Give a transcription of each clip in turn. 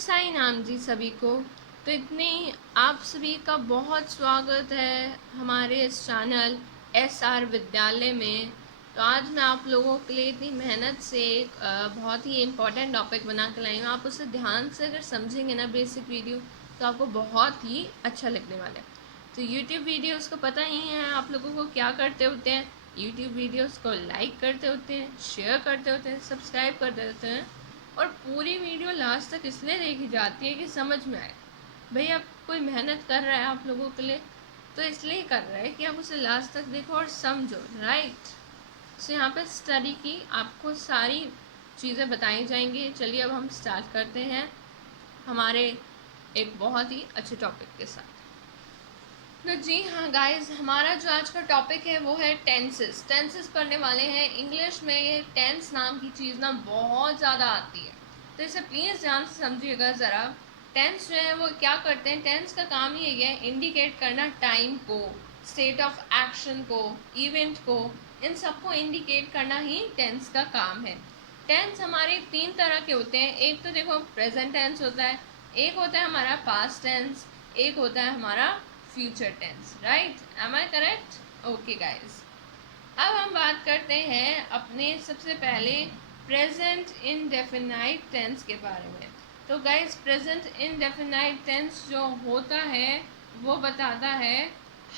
साई नाम जी सभी को। तो इतने आप सभी का बहुत स्वागत है हमारे इस चैनल SR विद्यालय में। तो आज मैं आप लोगों के लिए इतनी मेहनत से एक बहुत ही इम्पोर्टेंट टॉपिक बना के लाई हूँ। आप उसे ध्यान से अगर समझेंगे ना बेसिक वीडियो, तो आपको बहुत ही अच्छा लगने वाला है। तो यूट्यूब वीडियोस को पता ही है आप लोगों को क्या करते होते हैं। यूट्यूब वीडियोस को लाइक करते होते हैं, शेयर करते होते हैं, सब्सक्राइब करते होते हैं, और पूरी वीडियो लास्ट तक इसलिए देखी जाती है कि समझ में आए। भैया कोई मेहनत कर रहा है आप लोगों के लिए, तो इसलिए कर रहा है कि आप उसे लास्ट तक देखो और समझो, राइट। सो यहाँ पे स्टडी की आपको सारी चीज़ें बताई जाएंगी। चलिए अब हम स्टार्ट करते हैं हमारे एक बहुत ही अच्छे टॉपिक के साथ। तो जी हाँ गाइस, हमारा जो आज का टॉपिक है वो है टेंसेस। टेंसेस पढ़ने वाले हैं। इंग्लिश में ये टेंस नाम की चीज़ ना बहुत ज़्यादा आती है, तो इसे प्लीज़ ध्यान से समझिएगा ज़रा। टेंस जो है वो क्या करते हैं, टेंस का काम ही यही है इंडिकेट करना टाइम को, स्टेट ऑफ एक्शन को, इवेंट को, इन सबको इंडिकेट करना ही टेंस का काम है। टेंस हमारे 3 तरह के होते हैं। एक तो देखो प्रेजेंट टेंस होता है, एक होता है हमारा पास्ट टेंस, एक होता है हमारा future tense, right. Am I correct? Okay guys, अब हम बात करते हैं अपने सबसे पहले प्रेजेंट इंडेफिनाइट टेंस के बारे में। तो गाइस, प्रेजेंट इंडेफिनाइट टेंस जो होता है वो बताता है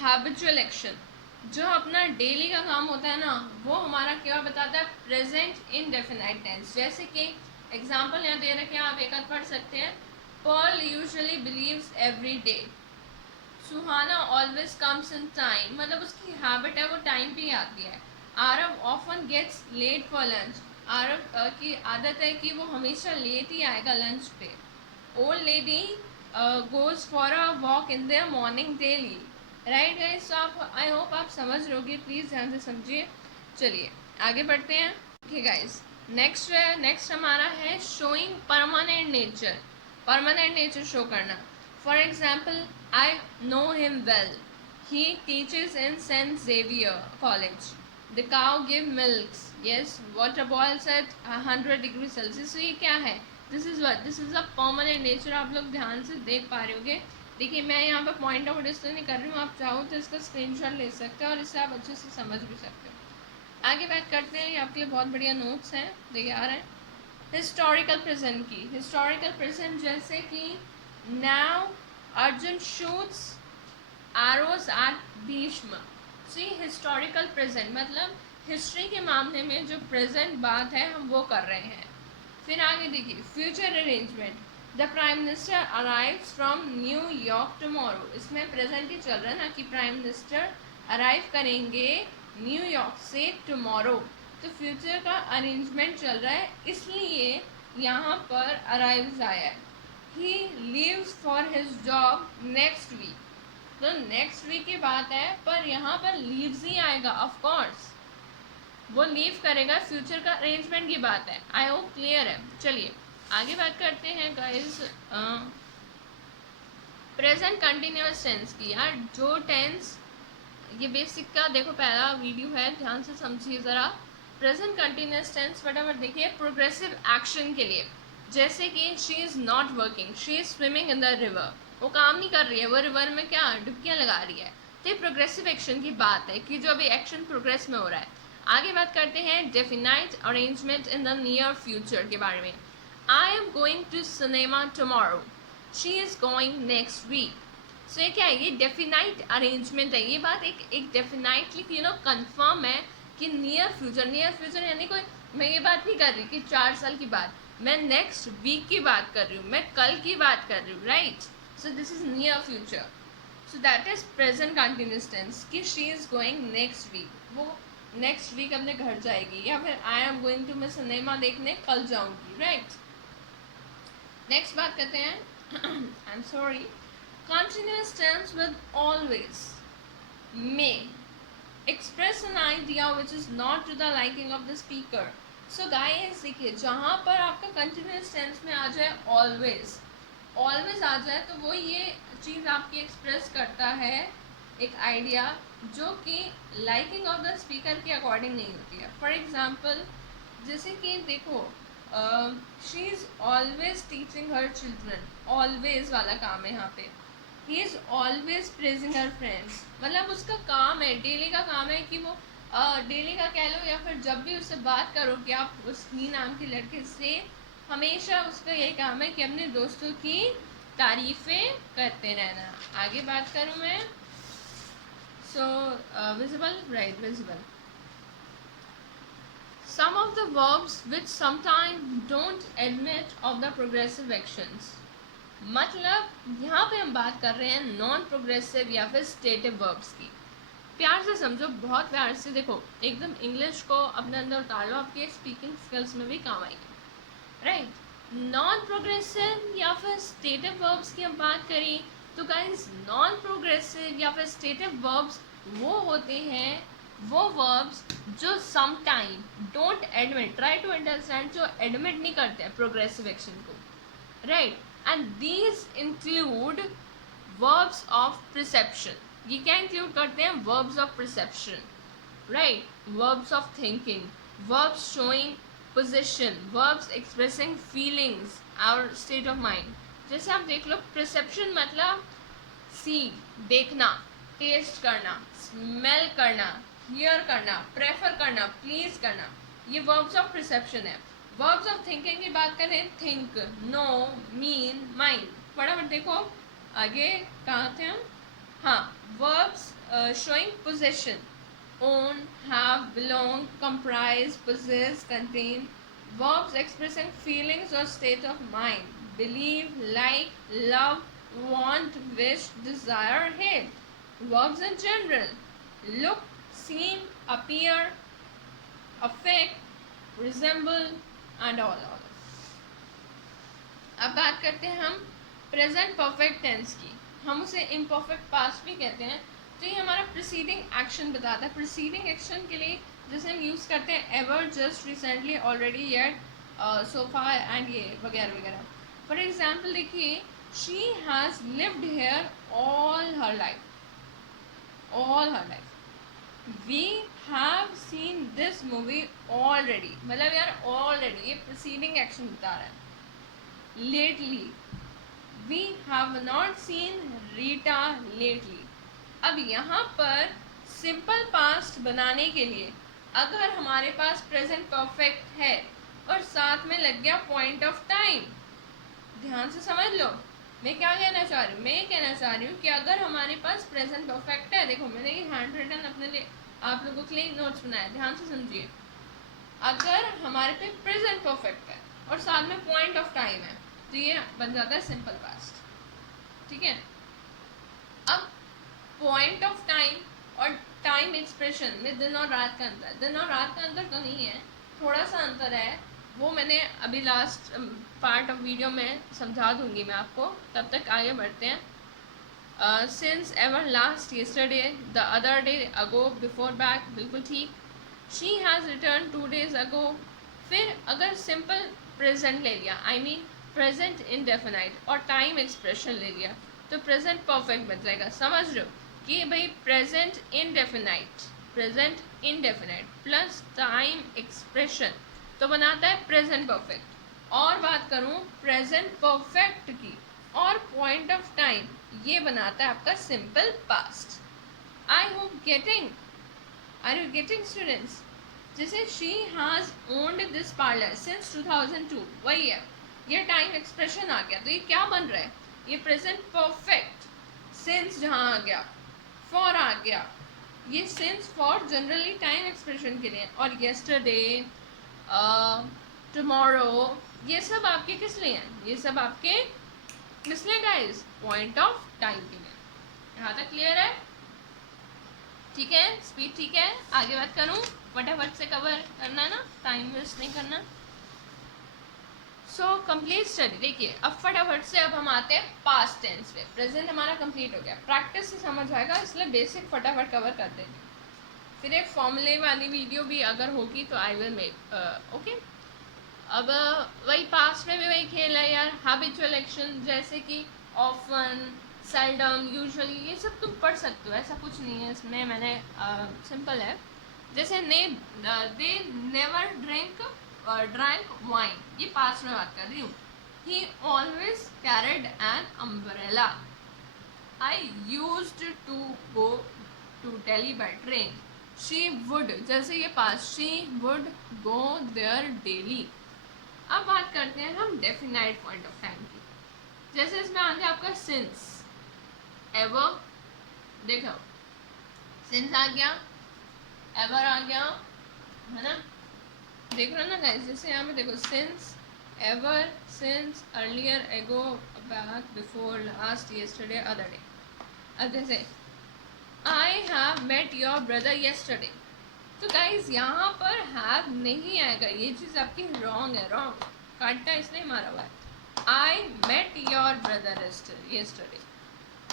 हैबिचुअल एक्शन, जो अपना डेली का काम होता है ना, वो हमारा क्या बताता है, प्रेजेंट इंडेफिनाइट टेंस। जैसे कि एग्जाम्पल यहाँ दे रखे हैं, आप एक पढ़ सकते हैं। Pearl usually believes every day. Suhana always comes in time, मतलब उसकी हैबिट है वो टाइम पे ही आती है। Aarav often gets late for lunch. Aarav की आदत है कि वो हमेशा लेट ही आएगा लंच पे। Old lady goes for a walk in the morning daily. Right guys, तो आप आई होप आप समझ रहोगे, प्लीज़ ध्यान से समझिए। चलिए आगे बढ़ते हैं। ओके गाइस, नेक्स्ट हमारा है showing permanent nature. Permanent nature show करना। For example, I know him well. He teaches in St. Xavier College. The cow gives milks. Yes, water boils at 100 degrees Celsius. So ये क्या है? This is what? This is a permanent nature. आप लोग ध्यान से देख पा रहे होगे। देखिए मैं यहाँ पे पॉइंट आउट इसलिए नहीं कर रही हूँ, आप चाहो तो इसका स्क्रीनशॉट ले सकते हो और इससे आप अच्छे से समझ भी सकते हो। आगे बात करते हैं, ये आपके लिए बहुत बढ़िया नोट्स हैं, देखिए आ रहे हैं। हिस्टोरिकल प्रेजेंट की, हिस्टोरिकल प्रेजेंट जैसे कि now Arjun shoots arrows at Bhishma. See historical present मतलब हिस्ट्री के मामले में जो प्रेजेंट बात है हम वो कर रहे हैं। फिर आगे देखिए future arrangement. The prime minister arrives from New York tomorrow. इसमें प्रेजेंट ही चल रहा है ना कि प्राइम मिनिस्टर अराइव करेंगे न्यूयॉर्क से टुमारो। तो फ्यूचर का अरेंजमेंट चल रहा है, इसलिए यहाँ पर अराइव्स आया है। He leaves for his job next week. तो नेक्स्ट वीक की बात है, पर यहाँ पर लीव्स ही आएगा, ऑफ कोर्स वो लीव करेगा, फ्यूचर का अरेंजमेंट की बात है। आई होप क्लियर है। चलिए आगे बात करते हैं गाइस प्रेजेंट कंटिन्यूअस टेंस की। यार जो टेंस ये बेसिक का देखो पहला वीडियो है, ध्यान से समझिए ज़रा। प्रेजेंट कंटिन्यूअस टेंस फटाफट देखिए। प्रोग्रेसिव एक्शन के लिए, जैसे कि she is not working, she is swimming in the river. वो काम नहीं कर रही है, वो रिवर में क्या डुबकियाँ लगा रही है। तो ये प्रोग्रेसिव एक्शन की बात है कि जो अभी एक्शन प्रोग्रेस में हो रहा है। आगे बात करते हैं definite arrangement in the near future के बारे में। I am going to cinema tomorrow. She is going next week. So ये क्या है, ये डेफिनाइट अरेंजमेंट है। ये बात एक डेफिनाइटली कंफर्म है कि नियर फ्यूचर यानी कोई, मैं ये बात नहीं कर रही कि 4 साल की बात, मैं नेक्स्ट वीक की बात कर रही हूँ, मैं कल की बात कर रही हूँ, right. So this is near future. So that is present continuous tense कि she is going next week, वो नेक्स्ट वीक अपने घर जाएगी, या फिर आई एम गोइंग टू मैं सिनेमा देखने कल जाऊंगी, राइट। नेक्स्ट बात करते हैं I am sorry. Continuous tense with always, may express an idea which is not to the liking of the speaker. So guys देखिए, जहाँ पर आपका continuous tense में आ जाए always आ जाए, तो वो ये चीज़ आपकी एक्सप्रेस करता है एक आइडिया जो कि लाइकिंग ऑफ द स्पीकर के अकॉर्डिंग नहीं होती है। फॉर एग्जाम्पल जैसे कि देखो she is always teaching her children, always वाला काम है यहाँ पे। He is always praising her friends, मतलब उसका काम है, डेली का काम है कि वो डेली का कह लो या फिर जब भी उससे बात करो कि आप उस ही नाम के लड़के से, हमेशा उसका यही काम है कि अपने दोस्तों की तारीफ़ें करते रहना। आगे बात करूँ मैं, सो visible, right, visible. Some of the verbs which sometimes don't admit of the progressive actions, मतलब यहाँ पे हम बात कर रहे हैं नॉन प्रोग्रेसिव या फिर स्टेटिव वर्ब्स की। प्यार से समझो, बहुत प्यार से देखो, एकदम इंग्लिश को अपने अंदर उतार लो, आपके स्पीकिंग स्किल्स में भी काम आएगी, राइट। नॉन प्रोग्रेसिव या फिर स्टेटिव वर्ब्स की हम बात करें तो गाइस, नॉन प्रोग्रेसिव या फिर स्टेटिव वर्ब्स वो होते हैं, वो वर्ब्स जो some time don't admit, try to understand, जो एडमिट नहीं करते हैं प्रोग्रेसिव एक्शन को, right. And these include verbs of perception, ये क्या इंक्लूड करते हैं, verbs of perception, right, verbs of thinking, verbs showing position, verbs expressing feelings और स्टेट ऑफ माइंड। जैसे आप देख लो, परसेप्शन मतलब सी, देखना, टेस्ट करना, स्मेल करना, हियर करना, प्रेफर करना, प्लीज करना, ये वर्ब्स ऑफ परसेप्शन है। वर्ब्स ऑफ थिंकिंग की बात करें, थिंक, नो, मीन, माइंड। फटाफट देखो आगे कहाँ थे हम, हाँ, verbs showing possession, own, have, belong, comprise, possess, contain. Verbs expressing feelings or state of mind, believe, like, love, want, wish, desire, hate. Verbs in general, look, seem, appear, affect, resemble and all. अब बात करते हैं हम present perfect tense की, हम उसे imperfect past भी कहते हैं। तो ये हमारा प्रीसीडिंग एक्शन बताता है। प्रीसीडिंग एक्शन के लिए जैसे हम यूज़ करते हैं ever, just, recently, already, yet, so far and ये वगैरह वगैरह। फॉर एग्जाम्पल देखिए, she has lived here all her life, all her life. We have seen this movie already, मतलब यार ऑलरेडी, ये प्रीसीडिंग एक्शन बता रहा है। Lately, we have not seen Rita lately. अब यहाँ पर सिंपल पास्ट बनाने के लिए अगर हमारे पास प्रेजेंट परफेक्ट है और साथ में लग गया पॉइंट ऑफ टाइम, ध्यान से समझ लो मैं क्या कहना चाह रही हूँ। मैं कहना चाह रही हूँ कि अगर हमारे पास प्रेजेंट परफेक्ट है, देखो मैंने ये हैंड रिटन अपने लिए आप लोगों के लिए नोट्स बनाया, ध्यान से समझिए। अगर हमारे पे प्रेजेंट परफेक्ट है और साथ में पॉइंट ऑफ टाइम है तो ये बन जाता है सिंपल पास्ट, ठीक है। अब पॉइंट ऑफ टाइम और टाइम एक्सप्रेशन में दिन और रात का अंतर, दिन और रात का अंतर तो नहीं है, थोड़ा सा अंतर है, वो मैंने अभी लास्ट पार्ट ऑफ वीडियो में समझा दूंगी मैं आपको। तब तक आगे बढ़ते हैं। Since ever, last, yesterday, the other day, ago, before, back, बिल्कुल ठीक। शी हैज़ रिटर्न 2 days अगो। फिर अगर सिंपल प्रेजेंट ले लिया, आई मीन प्रेजेंट इंडेफिनाइट और टाइम एक्सप्रेशन ले लिया तो प्रेजेंट परफेक्ट बन जाएगा। समझ लो कि भाई present indefinite, present indefinite plus time expression तो बनाता है प्रेजेंट परफेक्ट। और बात करूँ प्रेजेंट परफेक्ट की और पॉइंट ऑफ टाइम, ये बनाता है आपका simple past. I hope getting, are you getting students. जैसे she has owned this parlour since 2002, वही है, ये टाइम एक्सप्रेशन आ गया तो ये क्या बन रहा है, ये प्रेजेंट परफेक्ट। सिंस जहाँ आ गया, फॉर आ गया, ये since for generally time expression के लिए, और येस्टरडे, टुमारो, ये सब आपके किस लिए हैं, ये सब आपके किस लिए गाइस, पॉइंट ऑफ टाइम के लिए। यहाँ तक क्लियर है, ठीक है, स्पीड ठीक है। आगे बात करूँ, फटाफट से कवर करना ना, टाइम वेस्ट नहीं करना। सो कंप्लीट स्टडी, देखिए अब फटाफट से अब हम आते हैं पास्ट टेंस पे। प्रेजेंट हमारा कंप्लीट हो गया, प्रैक्टिस से समझ आएगा, इसलिए बेसिक फटाफट कवर कर देंगे। फिर एक फॉर्मूले वाली वीडियो भी अगर होगी तो आई विल मेक, ओके। अब वही पास्ट में भी वही खेल है यार, हैबिचुअल एक्शन जैसे कि ऑफन, सेल्डम, यूजुअली, ये सब तुम पढ़ सकते हो, ऐसा कुछ नहीं है इसमें। मैंने सिंपल है, जैसे they never drink drank wine, ये पास्ट में बात कर रही हूँ. He always carried an umbrella. I used to go to Delhi by train. She would, जैसे ये past, she would go there daily. अब बात करते हैं हम डेफिनाइट पॉइंट ऑफ टाइम की. जैसे इसमें आ गया आपका सिंस, एवर, देखो सिंस आ गया, एवर आ गया, है ना, देख रहे हो ना गाइस. जैसे यहाँ पे देखो since, ever, since, earlier, ago, back, before, last, yesterday, other day. अब जैसे I have met your brother yesterday, तो गाइस यहाँ पर हैव नहीं आएगा, ये चीज़ आपकी रॉन्ग है, रॉन्ग, काटा इसने मारा हुआ है. I met your brother yesterday,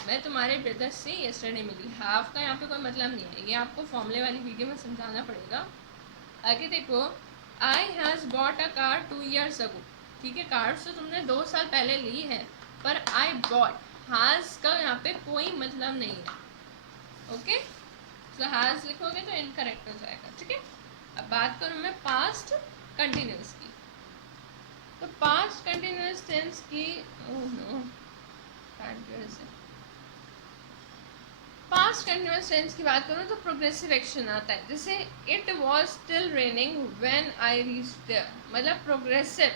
मैं तुम्हारे ब्रदर से येस्टरडे मिली. हाफ का यहाँ पे कोई मतलब नहीं है, ये आपको फॉर्मूले वाली वीडियो में समझाना पड़ेगा. आगे देखो, I has bought a car 2 years ago. ठीक है, कार तो तुमने 2 साल पहले ली है, पर आई बॉट, हैज़ का यहाँ पे कोई मतलब नहीं है. ओके, तो हैज़ लिखोगे तो इनकरेक्ट हो जाएगा. ठीक है, अब बात करूँ मैं पास्ट कंटिन्यूस की. तो पास्ट कंटिन्यूस टेंस की, पास्ट कंटिन्यूस टेंस की बात करूँ तो प्रोग्रेसिव एक्शन आता है. जैसे it was still raining when I reached there, मतलब प्रोग्रेसिव.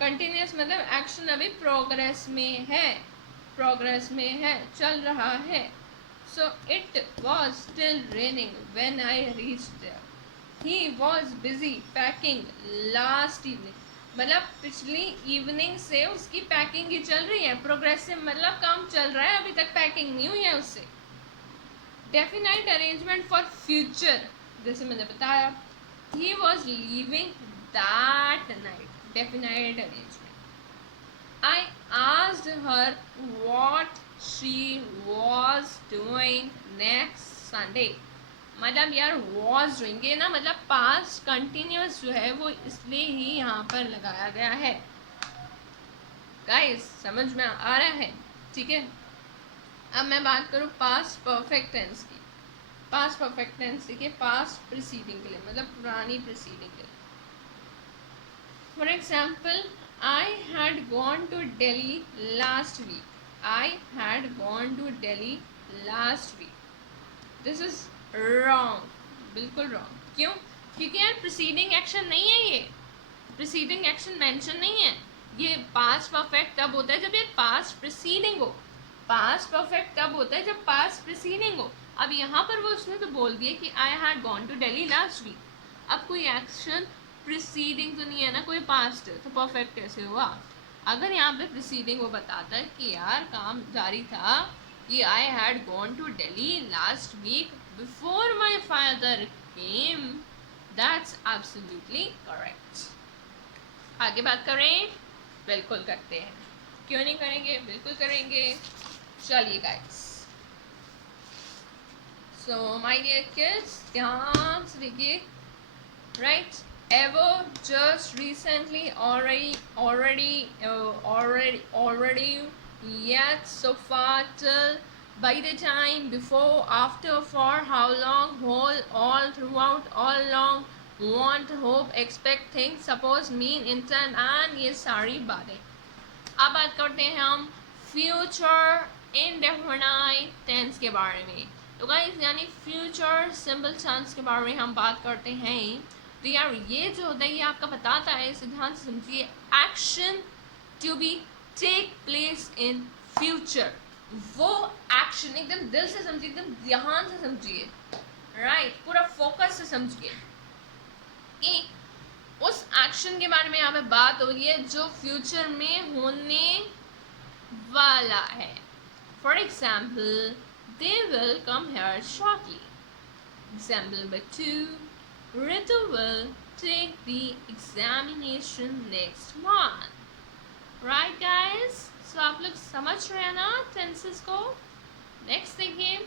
कंटिन्यूस मतलब एक्शन अभी प्रोग्रेस में है, प्रोग्रेस में है, चल रहा है. So it was still raining when I reached there. He was busy packing last evening, मतलब पिछली इवनिंग से उसकी पैकिंग ही चल रही है. प्रोग्रेसिव मतलब काम चल रहा है, अभी तक पैकिंग नहीं हुई है उससे. डेफिनाइट अरेंजमेंट फॉर फ्यूचर, जैसे मैंने बताया, he was leaving that night, definite arrangement. I asked her what she was doing next Sunday, मतलब यार वॉज डूइंग, ये ना मतलब पास्ट कंटिन्यूस जो है वो इसलिए ही यहाँ पर लगाया गया है. गाइस समझ में आ रहा है? ठीक है, अब मैं बात करूँ पास्ट परफेक्ट टेंस की. पास्ट परफेक्ट टेंस देखिए, पास्ट प्रीसीडिंग के लिए, मतलब पुरानी प्रीसीडिंग के लिए. For example, I had gone to Delhi last week. I had gone to Delhi last week. This is wrong, बिल्कुल रॉन्ग. क्यों? क्योंकि यार प्रीसीडिंग एक्शन नहीं है, ये प्रीसीडिंग एक्शन मेंशन नहीं है. ये पास्ट परफेक्ट तब होता है जब ये पास्ट प्रीसीडिंग हो. पास्ट परफेक्ट तब होता है जब पास्ट प्रीसीडिंग हो. अब यहाँ पर वो उसने तो बोल दिया कि I had gone to Delhi last week. अब कोई एक्शन प्रीसीडिंग तो नहीं है ना, कोई पास्ट है, तो परफेक्ट कैसे हुआ? अगर यहाँ पे प्रीसीडिंग वो बताता है कि यार काम जारी था कि I had gone to Delhi last week before my father came, that's absolutely correct. आगे बात करें? बिल्कुल करते हैं, क्यों नहीं करेंगे, बिल्कुल करेंगे. चलिए guys, so my dear kids, ध्यान से देखिए. Right, ever, just, recently, already, yet, so far, till, by the time, before, after, for, how long, whole, all, throughout, all along, want, hope, expect, think, suppose, mean, intend, and ये सारी बातें. अब बात करते हैं हम फ्यूचर इंडेफिनाइट टेंस के बारे में. तो गाइस यानी फ्यूचर सिंपल टेंस के बारे में हम बात करते हैं. तो यार ये जो होता है ये आपका बताता है, इसे ध्यान से समझिए, action to be take place in future. वो एक्शन एकदम दिल से समझिए, एकदम ध्यान से समझिए. राइट, पूरा फोकस से समझिए कि उस एक्शन के बारे में यहाँ पे बात हो रही है जो फ्यूचर में होने वाला है. For example, they will come here shortly. Example number 2, Ritu will take the examination next month. Right guys? So आप लोग समझ रहे हैं ना टेंसेस को? नेक्स्ट देखिए,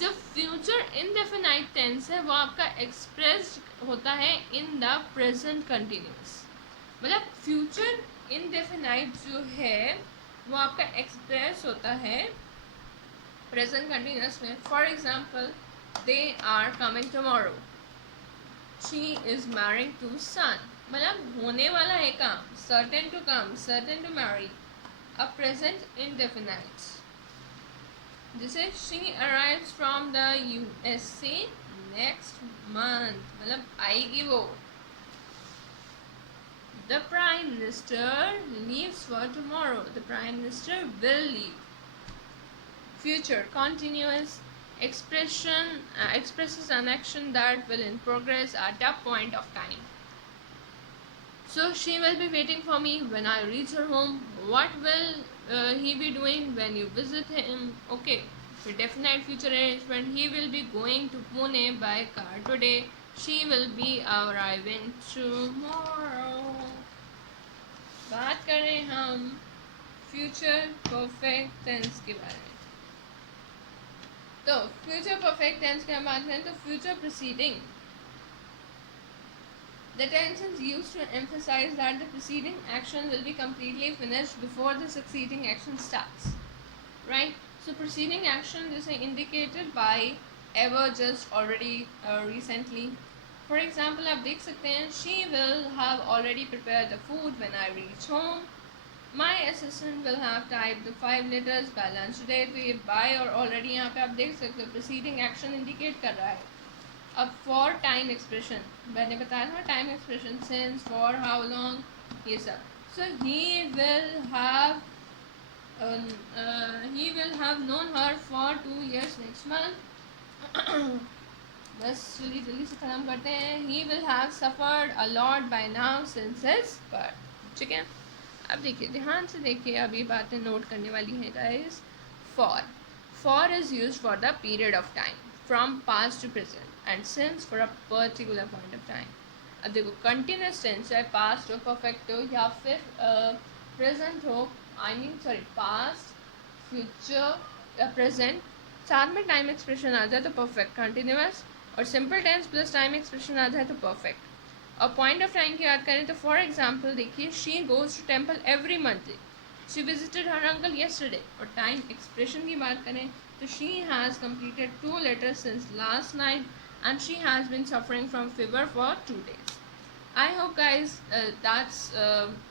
जो फ्यूचर इनडेफिनाइट टेंस है वो आपका एक्सप्रेस्ड होता है इन द प्रेजेंट कंटिन्यूस. मतलब फ्यूचर इनडेफिनाइट जो है वो आपका एक्सप्रेस होता है प्रेजेंट कंटिन्यूस में. For example, they are coming tomorrow, she is marrying to son. मतलब होने वाला है काम, certain to come, certain to marry. A present indefinite. जैसे she arrives from the USA next month, मतलब आएगी वो. The prime minister leaves for tomorrow. The prime minister will leave. Future continuous expression expresses an action that will in progress at a point of time. So she will be waiting for me when I reach her home. What will he be doing when you visit him? Okay, the definite future arrangement. He will be going to Pune by car today. She will be arriving tomorrow. बात करें हम future perfect tense के बारे में. तो future perfect tense की हम बात करें तो future proceeding. The tense is used to emphasize that the preceding action will be completely finished before the succeeding action starts. Right? So preceding action is indicated by ever, just, already, recently. For example, आप देख सकते हैं she will have already prepared the food when I reach home. My assistant will have typed the 5 letters by lunch today. तो ये by और already यहाँ पे आप देख सकते हो preceding action indicate कर रहा है. अब फॉर टाइम एक्सप्रेशन मैंने बताया था, time expression since, for, how long, ये सब. So he will have known her for 2 years next month. बस जल्दी जल्दी से ख़त्म करते हैं. He will have suffered a lot by now since his birth. ठीक है, अब देखिए ध्यान से देखिए, अब ये बातें नोट करने वाली हैं guys. For is use for the period of time from past to present and since for a particular point of time. अब देखो कंटिन्यूस टेंस चाहे पास्ट हो, परफेक्ट हो, या फिर प्रेजेंट हो, पास्ट, फ्यूचर या प्रेजेंट, साथ में टाइम एक्सप्रेशन आ जाए तो परफेक्ट कंटिन्यूस, और simple tense plus time expression आ जाए तो परफेक्ट. और पॉइंट ऑफ टाइम की बात करें तो फॉर एग्जाम्पल देखिए she goes to temple every month. She visited her uncle yesterday. और टाइम एक्सप्रेशन की बात करें तो she has completed 2 letters since last night and she has been suffering from fever for 2 days. I hope guys that's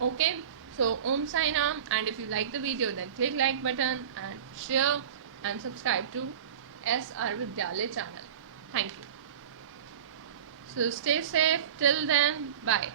okay. So Om Sai Ram, and if you like the video then click like button and share and subscribe to SR Vidyalaya channel. Thank you. So stay safe till then. Bye.